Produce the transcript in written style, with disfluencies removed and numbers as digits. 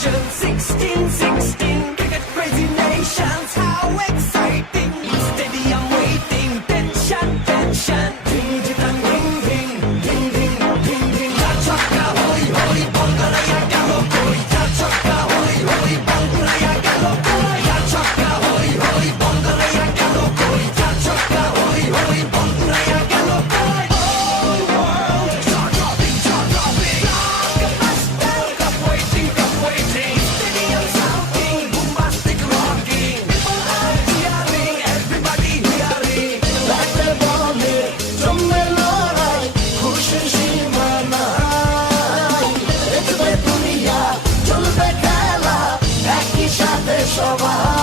nation, 16, cricket crazy nations, how exciting! Stadium waiting, tension, ding ding ding ding ding ding ding ding. Ya chaka hoy hoy, Bangalaya gelo koi. Ya chaka hoy hoy, Bangalaya gelo koi. Ya chaka hoy hoy, Bangalaya gelo koi. Ya chaka hoy hoy, Bangalaya gelo koi. Whole world jaw-dropping. Cup waiting, stadium shouting, bombastic rocking. People are cheering, everybody hearing. ব্যাটে বলে জমে লড়াই, খুশির সীমা নাই। দেখবে দুনিয়া, চলবে খেলা, একই সাথে সবাই।